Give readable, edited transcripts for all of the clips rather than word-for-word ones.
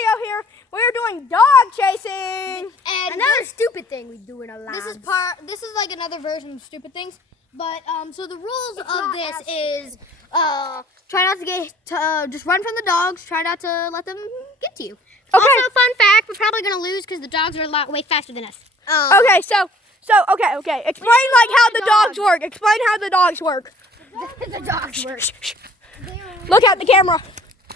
video here. We're doing dog chasing. And another stupid thing we do in our lives. This is like another version of stupid things. But so the rules of this is try not to get just run from the dogs. Try not to let them get to you. Okay. Also, fun fact: we're probably gonna lose because the dogs are way faster than us. Okay, okay. Explain like how the dogs work. Explain how the dogs work. The dogs work. Look at the camera.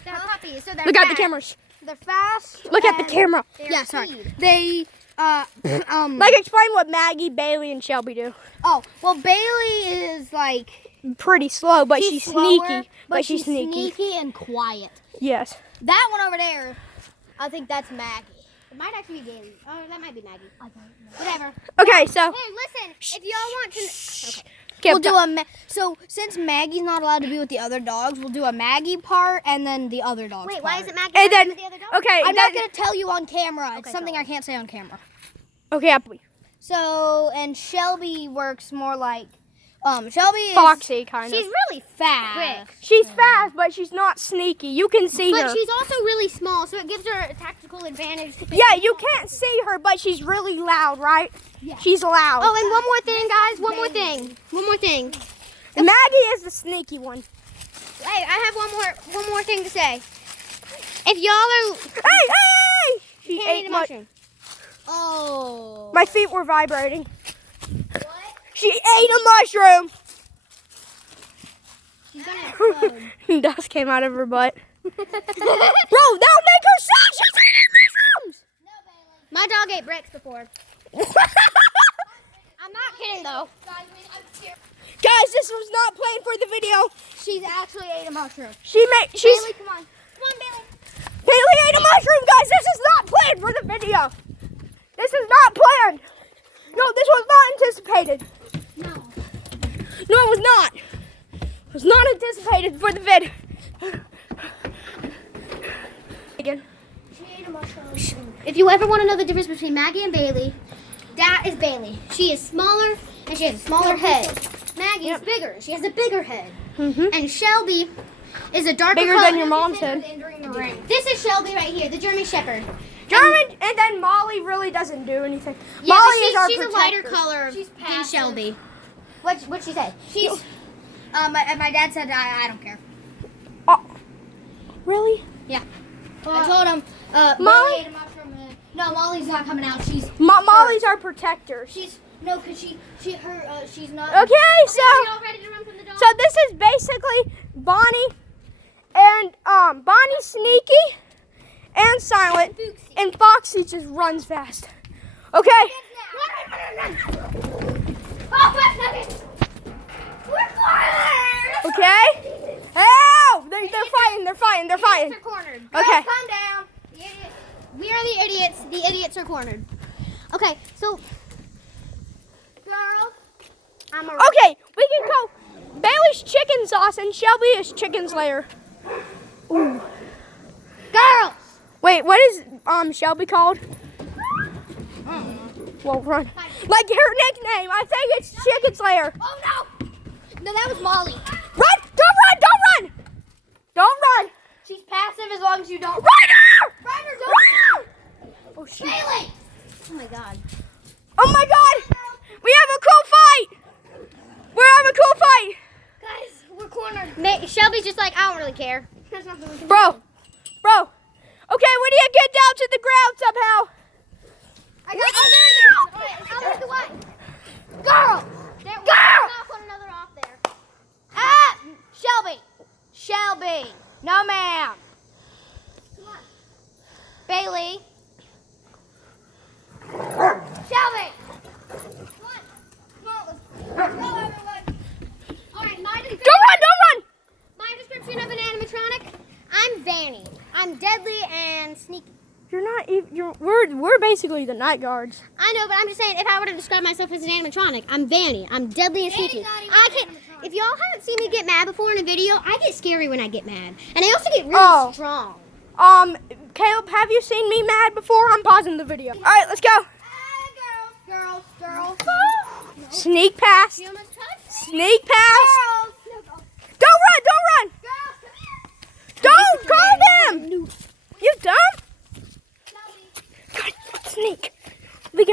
They're puppies, so they're Look at fast. the cameras. They're fast. Look at the camera. Yeah, sorry. They Like explain what Maggie, Bailey, and Shelby do. Oh, well, Bailey is like Pretty slow, but she's slower, sneaky. But she's sneaky. sneaky and quiet. Yes. That one over there, I think that's Maggie. It might actually be Bailey. Oh, that might be Maggie. Whatever. Okay, so Hey, listen. If y'all want to, We'll do so since Maggie's not allowed to be with the other dogs, we'll do a Maggie part and then the other dogs. wait. part. Why is it Maggie? And then with the other dog? okay, I'm not gonna tell you on camera. It's Okay, something tell I can't say on camera. okay, Appley. So and Shelby works more like Shelby is Foxy kind She's of. really fast. She's fast, but she's not sneaky. You can see But her. she's also really small, so it gives her a tactical advantage. Yeah, you can't see her, but she's really loud, right? Yeah. She's loud. Oh, and one more thing, guys. One more thing. Maggie is the sneaky one. Hey, I have one more thing to say. If y'all are, Hey! She can't eat ate a my. mushroom. Oh. My feet were vibrating. What? She ate a mushroom. She's gonna explode. Dust came out of her butt. Bro, that'll make her sick. She's eating mushrooms. My dog ate bricks before. I'm not kidding though. Guys, this was not planned for the video. She's actually ate a mushroom. She's Bailey, come on. Come on, Bailey. Bailey ate a mushroom, guys. This is not planned for the video. This is not planned. No, this was not anticipated. No. No, it was not. It was not anticipated for the vid. Again. She ate a mushroom. If you ever want to know the difference between Maggie and Bailey, that is Bailey. She is smaller and she has a smaller head. Maggie is bigger. She has a bigger head. And Shelby is a darker Bigger color. than your mom's head. This is Shelby right here, the German Shepherd. German, and then Molly really doesn't do anything. Yeah, Molly but is our she's a protector. lighter color She's than passive. Shelby. What'd she say? She's my dad said I don't care. Oh, really? I told him Molly- Molly ate a mushroom. No, Molly's not coming out. She's Molly's our protector. she's no, cause she's not. Okay, Are so y'all ready to run from the dog? so this is basically Bonnie, and Bonnie's sneaky and silent, and Foxy just runs fast. Okay. Okay. Oh, they're fighting. Idiots are cornered. Okay. Calm down. We are the idiots. The idiots are cornered. Okay, so Girls. I'm a Okay, we can go. Bailey's chicken sauce and Shelby is chicken slayer. Ooh. girls. Wait, what is Shelby called? Well, run. Like her nickname. I think it's Chicken Slayer. Oh no. No, that was Molly. Run! Don't run! Don't run! Don't run! She's passive as long as you don't. Ryder! Ryder, don't. Oh shit! Bailey. Oh my god. Oh my God! We have a cool fight! We have a cool fight! Guys, we're cornered. Shelby's just like, I don't really care. There's nothing we can do. Bro! Okay, we need to get down to the ground somehow. I got you. Okay, I'll lead the way. Girl. We'll Girl! knock one another off there. Ah, Shelby. No, ma'am. Come on. Bailey. Shelby. Come on. Come on, let's go, everyone. All right, my description. Don't run! My description of an animatronic. I'm Vanny. I'm deadly and sneaky. You're not even. We're basically the night guards. I know, but I'm just saying, if I were to describe myself as an animatronic, I'm Vanny. I'm deadly and sneaky. not even I an can. animatronic. If y'all haven't seen me get mad before in a video, I get scary when I get mad, and I also get really strong. Caleb, have you seen me mad before? I'm pausing the video. All right, let's go. Girls. Sneak past. You almost touched me. Sneak past. Girls. Don't run! Don't run! Girls, come here. Don't call them! You dumb?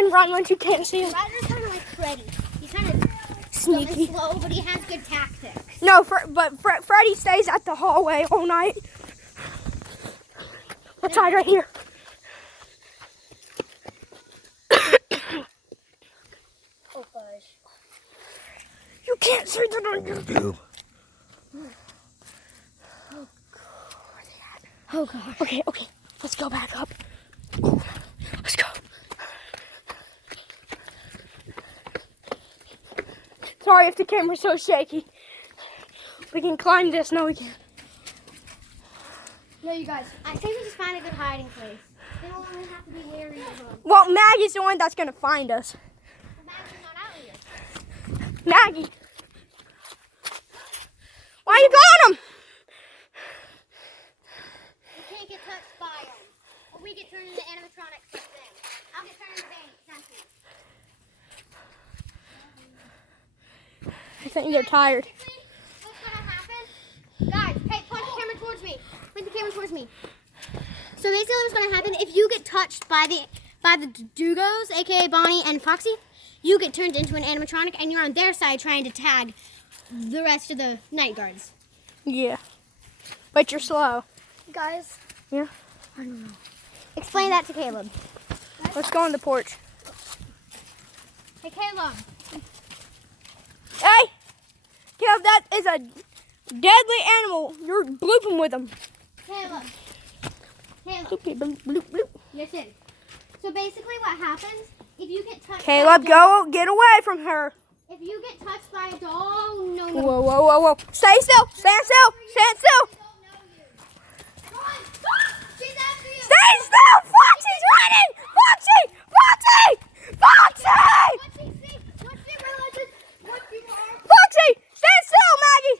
can run when you can't see him. Ryder's kind of like Freddy. He's kind of Sneaky. slow, but he has good tactics. No, but Freddy stays at the hallway all night. Let's hide right here. Oh gosh. You can't say that on YouTube. Oh gosh. Okay. Let's go back up. Oh, let's go. Sorry if the camera's so shaky. We can climb this. No, we can't. No, you guys. I think we just find a good hiding place. They don't really have to be wary of them. Well, Maggie's the one that's gonna find us. Maggie's not out here. Maggie. Why are you calling him? You can't get touched by them. Or we get turned into animatronics like them. I'll get turned into Santi. I think they're tired. What's gonna happen? Guys, hey, point the camera towards me. Point the camera towards me. So basically what's gonna happen, if you get touched by the Dugos, aka Bonnie and Foxy, you get turned into an animatronic and you're on their side trying to tag the rest of the night guards. Yeah. But you're slow. Guys. Yeah. Explain that to Caleb. Let's go on the porch. Hey Caleb. Hey! Caleb, that is a deadly animal. You're blooping with him. Caleb. Okay, bloop, bloop, bloop. Listen. So basically what happens, if you get touched Caleb, by a dog, go get away from her. if you get touched by a dog, no. Whoa. Stay still. Stand still. Stand still. Stay still. Foxy's running. Foxy, stand still, Maggie.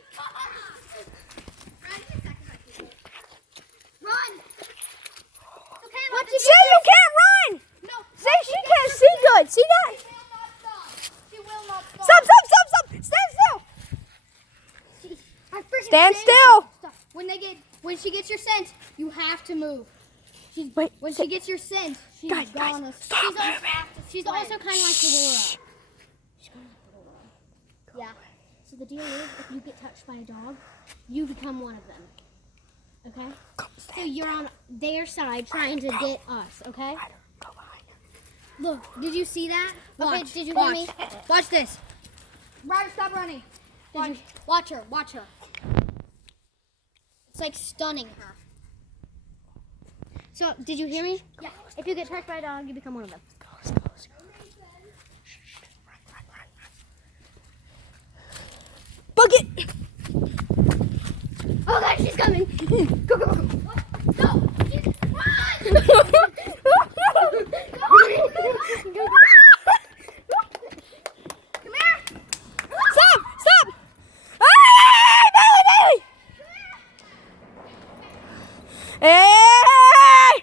See, you can't run. See, she can't see good. See that? Stop. Stand still. Stand still. When she gets your scent, you have to move. Wait. When she gets your scent, she's Guys, gonna stop moving. She's also kind of like Aurora. Yeah. So the deal is, if you get touched by a dog, you become one of them. Okay? So you're on their side trying to get us, okay? Look, did you see that? Okay, did you hear me? Watch this. Ryder, stop running. Watch her. It's like stunning her. So, did you hear me? Yeah. If you get touched by a dog, you become one of them. Bucket. Oh God, she's coming! Go! No! Run! Come here! Stop! Hey, Bailey! Hey!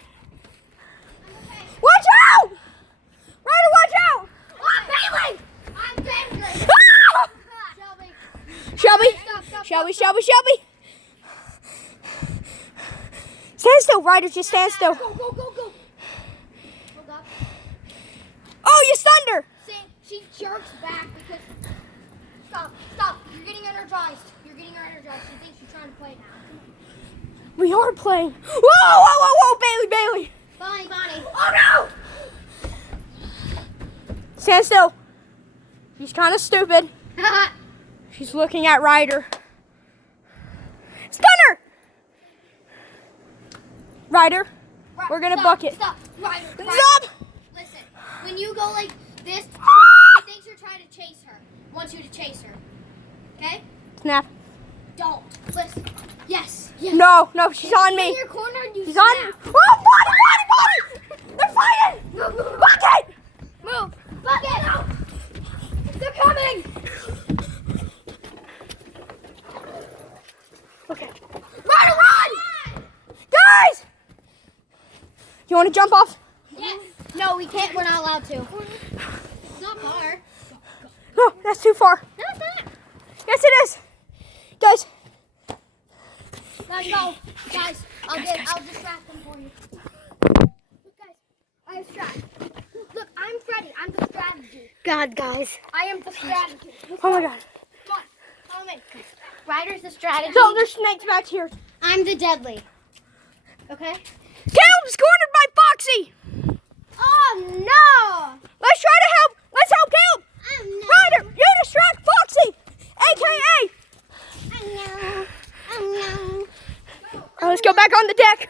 Watch out! Ryder, watch out! I'm Bailey! I'm Bailey! Shelby! Shelby! Stand still, Ryder, just stand still. Go! Hold up. Oh, you stunned her! See, she jerks back because... Stop. You're getting energized. She thinks you're trying to play now. We are playing. Whoa, Bailey! Bonnie! Oh no! Stand still. She's kind of stupid. She's looking at Ryder. Stunner! Ryder, we're gonna bucket. Stop. Ryder. Stop! Listen, when you go like this, she thinks you're trying to chase her. Wants you to chase her. Okay? Snap. Don't. Listen. Yes. No, she's on In me. your corner, you She's snap. on. Oh, body! They're fighting! Bucket! Move. Bucket. No. They're coming. Okay. Ryder, run! Guys! You want to jump off? Yes. No, we can't. We're not allowed to. It's not far. No, that's too far. No, it's not. Yes, it is. Guys. Let's go. Guys, I'll distract them for you. Look, guys, I have Strat. Look, I'm Freddy. God, guys. I am the strategy. Oh my God. Come on, follow me. Ryder's the strategy. So there's snakes back here. I'm the deadly. Okay? Caleb's cornered by Foxy. Oh, no. Let's try to help. Let's help Caleb. Ryder, you distract Foxy, AKA. Oh, no. Oh, let's go back on the deck.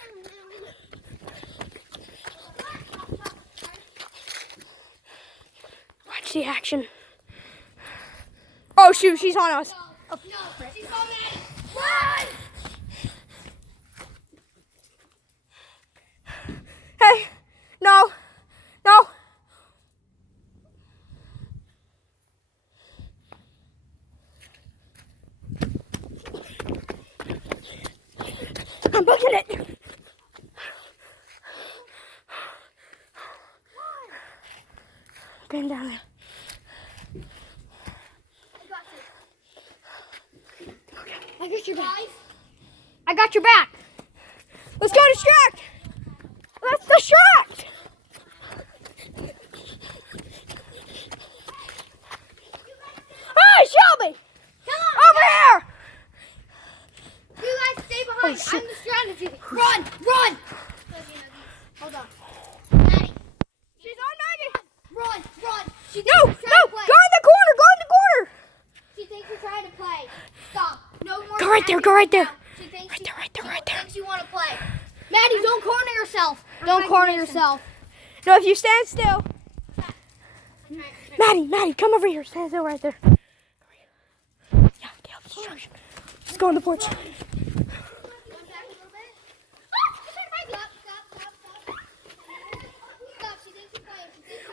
Watch the action. Oh shoot, she's on us. No, she's so mad. Run! Hey, no, no. I'm booking it. Getting down there. I got your back. I got your back. Let's go distract. Let's distract. Hey, Shelby. Come on. Over here. You guys stay behind. Oh, shit. I'm the strategy. Run, run. Hold on. Maddie, She's on Maggie. run, run. She thinks No, you're no. trying to Go play. in the corner. Go in the corner. She thinks you're trying to play. Stop. No more. Go right there, acting go right there. now. She thinks Right there, right there, she right there. thinks you want to play. Maddie, don't corner yourself. Don't corner yourself. No, if you stand still. Maddie, come over here. Stand still right there. Yeah, Caleb, distraction. Let's go on the porch.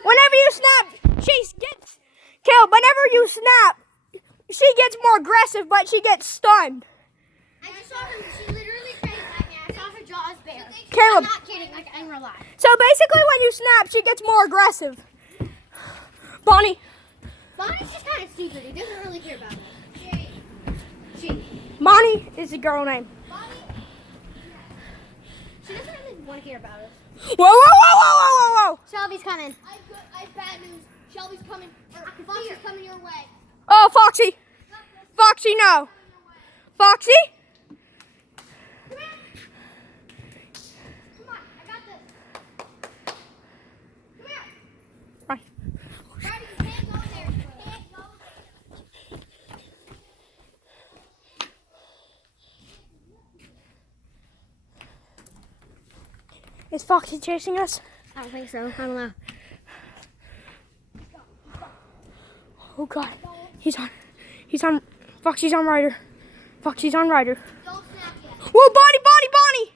Whenever you snap, she gets killed. Whenever you snap, she gets more aggressive, but she gets stunned. I just saw her. She literally tried to attack me. I saw her jaws bare. Caleb. I'm not kidding. Like, I'm real life. So basically, when you snap, she gets more aggressive. Bonnie, Bonnie's just kind of stupid. He doesn't really care about me. She. Bonnie is the girl name. Bonnie. She doesn't really want to hear about us. Whoa, whoa, whoa, whoa, whoa, whoa, whoa. Shelby's coming. I have bad news. Shelby's coming. Foxy's coming your way. Oh, Foxy. Foxy, no. Foxy? Come here. Come on. I got this. Come here. Right. Ryder, you can't go in there. You can't go in there. Is Foxy chasing us? I don't think so. I don't know. Oh, God. He's on. Foxy's on Ryder. Foxy's on Ryder. Don't snap yet. Whoa, Bonnie.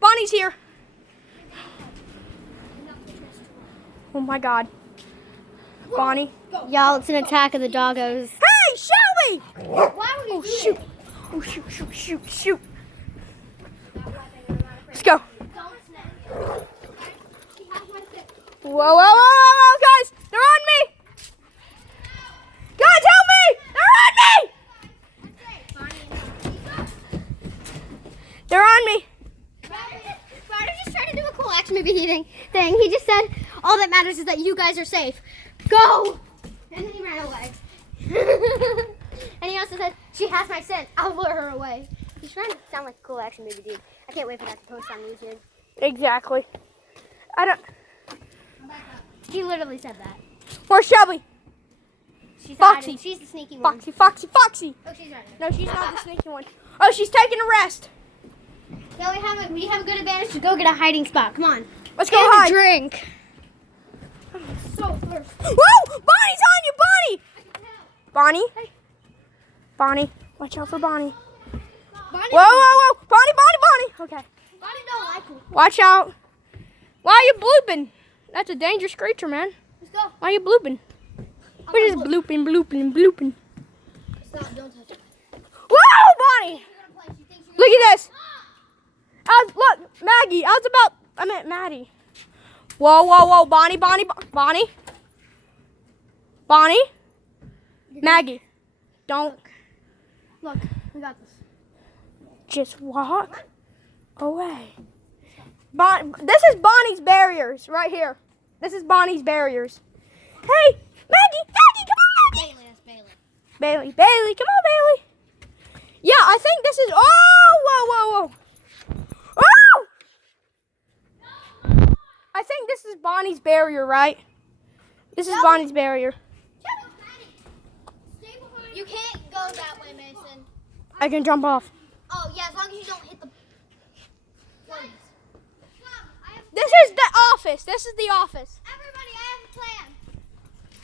Bonnie's here. Oh, my God. Bonnie. Y'all, it's an attack of the doggos. Hey, Shelby! Why would you Oh, do shoot. this? Oh, shoot. Let's go. Don't snap. She has my stick. Whoa, guys. They're on me. Guys, help me. They're on me. They're on me. Ryder just tried to do a cool action movie thing. He just said, all that matters is that you guys are safe. Go! And then he ran away. And he also said, she has my scent. I'll lure her away. He's trying to sound like a cool action movie dude. I can't wait for that to post on YouTube. Exactly. I don't. He literally said that. Where's Shelby? She's Foxy. hiding. She's the sneaky one. Foxy. Oh, she's right. No, she's not the sneaky one. Oh, she's taking a rest. Now we have a good advantage to go get a hiding spot. Come on. Let's go hide. Drink. So thirsty. Whoa! Bonnie's on you, Bonnie. Bonnie. Watch out for Bonnie. Bonnie, Whoa. Bonnie. Okay. Bonnie don't like me. Watch out. Why are you blooping? That's a dangerous creature, man. Let's go. Why are you blooping? We're just blooping. Stop. Don't touch it. Whoa, Bonnie. You're gonna play. She thinks you're Look at this. Look, Maggie. I meant Maddie. Whoa. Bonnie. Maggie. Don't. Look, we got this. Just walk away. This is Bonnie's barriers right here. This is Bonnie's barriers. Hey, Maggie, come on, Maggie. Bailey, that's Bailey. Bailey, come on, Bailey. Yeah, I think this is. Oh, whoa. Oh! I think this is Bonnie's barrier, right? This is Bonnie's barrier. You can't go that way, Mason. I can jump off. Oh, yeah, as long as you don't hit the... This is the office. This is the office. Everybody, I have a plan.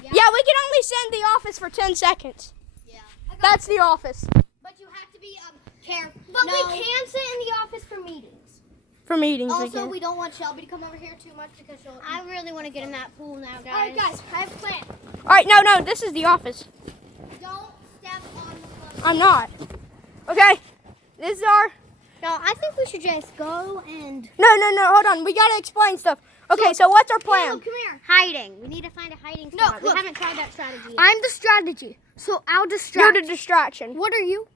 Yeah, we can only send the office for 10 seconds. Yeah. That's the office. But you have to be careful. But we can sit in the office for meetings. For meetings Also, again. we don't want Shelby to come over here too much because she'll... I really want to get in that pool now, guys. All right, guys, I have a plan. All right, no, this is the office. Don't step on the floor. I'm not. Okay, this is our... No, I think we should just go and... No, hold on. We got to explain stuff. Okay, so what's our plan? Caleb, come here. Hiding. We need to find a hiding spot. We look. haven't tried that strategy yet. I'm the strategy, so I'll You're distract. the distraction. What are you?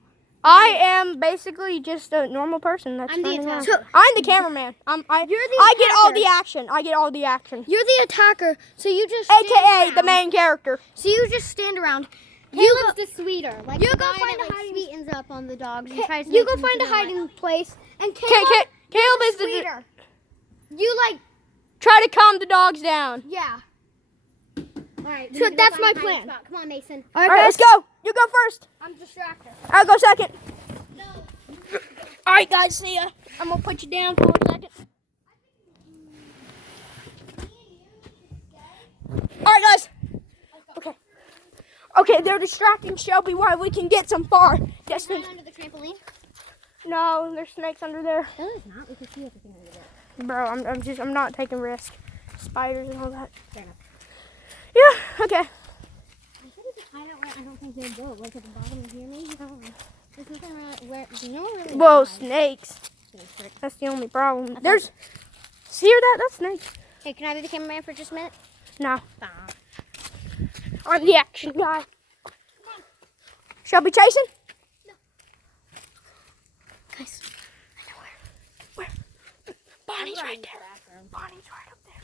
I am basically just a normal person that's I'm the running around. attacker. I'm the cameraman. I get all the action. I get all the action. You're the attacker, so you just AKA the main character. So you just stand around. Caleb's the sweeter. Like you the go guy find that, a like, hiding- sweetens up on the dogs and tries to You make go them find a feel like- hiding place, and Caleb is the sweeter. You like, try to calm the dogs down. yeah. All right. So that's my plan. Spot. Come on, Mason. All All right, let's go. You go first. I'm distracted. I'll go second. All right, guys, see ya. I'm gonna put you down for a second. All right, guys. Okay, they're distracting Shelby while we can get some far distance. Under the trampoline. No, there's snakes under there. No, there's not. We can see everything under there. Bro, I'm not taking risks. Spiders and all that. Fair enough. Yeah, okay. I said you could hide out where I don't think they'd go. Like at the bottom of here, maybe? I don't know. There's nothing around where... You know where really Whoa, hide. snakes. Snakes, right? That's the only problem. There's, see hear that? That's snakes. Hey, can I be the cameraman for just a minute? No, Nah. I'm the action guy. Shelby chasing? Guys. Where? Bonnie's right there. Bonnie's right up there.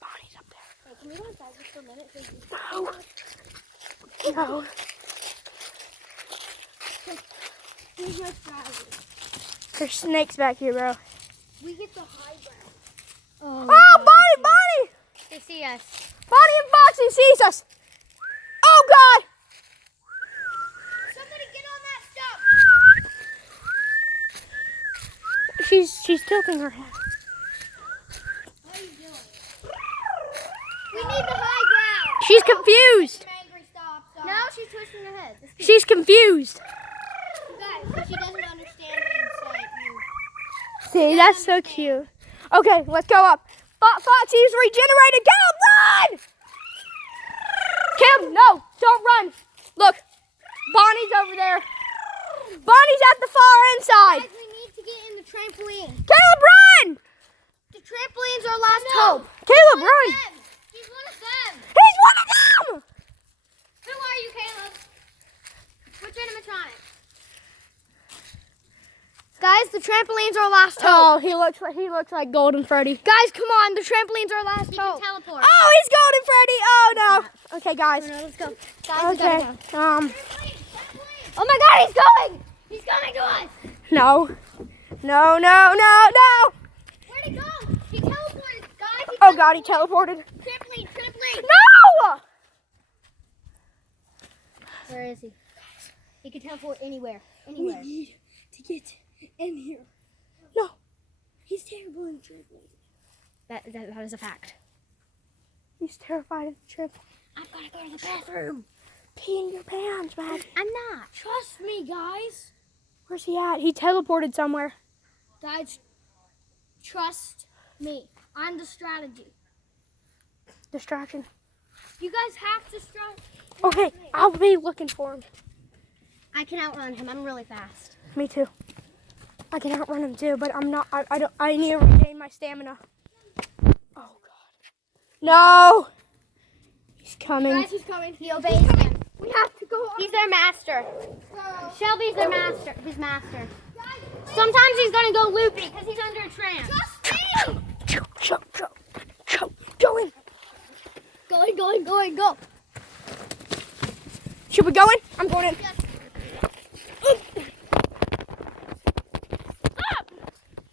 Bonnie's up there. Hey, can we go inside just for a minute? No. Here's my strategy. There's snakes back here, bro. We get the high ground. Oh, Bonnie! They see us. Bonnie and Foxy sees us. Oh, God! Somebody get on that stuff. She's tilting her head. What are you doing? We need the high ground. She's confused. Angry, stop. Now she's twisting her head. She's confused. Guys, she doesn't understand what you say. See, that's so cute. Okay, let's go up. Foxy's regenerated. Caleb, run! Caleb, no, don't run. Look, Bonnie's over there. Bonnie's at the far inside. Guys, we need to get in the trampoline. Caleb, run! The trampoline's our last hope. Caleb, run! He's one of them. He's one of them! Who are you, Caleb? Which animatronic? Guys, the trampoline's our last hope. Oh, he looks like Golden Freddy. Guys, come on. The trampoline's our last He hope. can teleport. Oh, he's Golden Freddy. Oh no. Okay, guys. No, let's go. Guys, we Okay. gotta go. Oh my God, he's going! He's coming to us! No. No. Where'd he go? He teleported, guys. He Oh God, he teleported. Trampoline, trampoline. No! Where is he? He can teleport anywhere. Anywhere. need to get in here. No. He's terrible in trampoline. That is a fact. He's terrified of the trip. I've got to go to the bathroom. Pee in your pants, man. I'm not. Trust me, guys. Where's he at? He teleported somewhere. Guys, trust me. I'm the strategy. Distraction. You guys have to trust. Okay, I'll be looking for him. I can outrun him. I'm really fast. Me too. I can outrun him too, but I'm not. I need to regain my stamina. Oh God. No. He's coming. Guys, he's coming. He obeys them. We have to go on. He's their master. Shelby's their master. His master. Sometimes he's gonna go loopy because he's under a tram. Trust me. Go in. Going, go. Should we go in? I'm going in. Yes.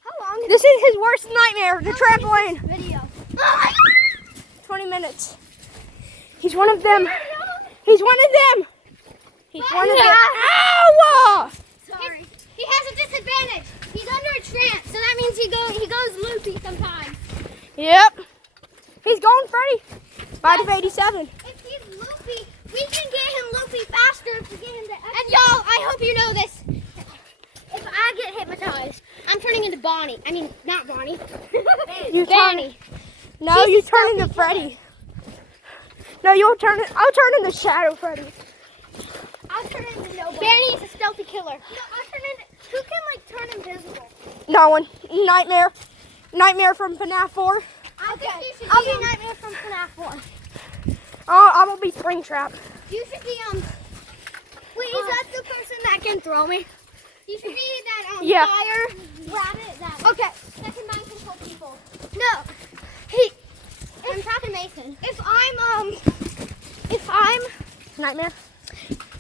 How long is This is his worst nightmare, the trampoline. this video? 20 minutes. He's one of them. He's one of them. He's one of them. Ow! Sorry. He has a disadvantage. He's under a trance, so that means he goes loopy sometimes. Yep. He's going Freddy. 5 of 87. If he's loopy, we can get him loopy faster if we get him to. And y'all, I hope you know this. If I get hypnotized, I'm turning into Bonnie. I mean, not Bonnie. You Bonnie. No, She's you a turn into stealthy Freddy. No, you'll turn it. I'll turn into Shadow Freddy. I'll turn into nobody. Barney's a stealthy killer. No, I'll turn into. Who can like turn invisible? No one. Nightmare. Nightmare from FNAF 4. I'll be Nightmare from FNAF 4. Oh, I'm gonna be Springtrap. You should be Wait, is that the person that can throw me? You should be that Yeah. fire rabbit that. Okay. That can mind control people. No. I'm talking Mason. If I'm Nightmare.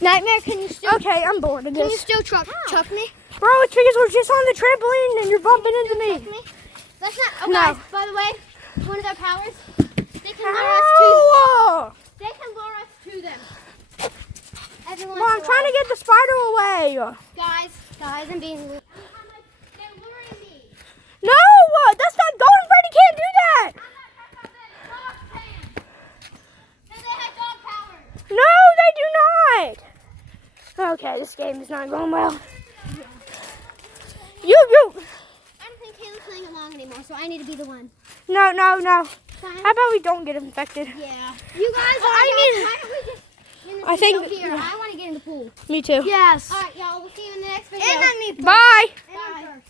Nightmare, can you still Okay, I'm bored of can you this. still chuck me? Bro, it's because we're just on the trampoline and you're bumping into me. That's not. Oh, No. guys, by the way, one of their powers, they can lure us to. Ow! They can lure us to them. Everyone. Well, I'm trying to get the spider away. Guys, I'm being. They're luring me. No, that's not Golden Freddy can't do that. No, they do not. Okay, this game is not going well. You. I don't think Caleb's playing along anymore, so I need to be the one. No. Fine. How about we don't get infected? Yeah. You guys are. Why don't we just end this I think- video here? yeah. I want to get in the pool. Me too. Yes. All right, y'all. We'll see you in the next video. And I need Bye. Bye.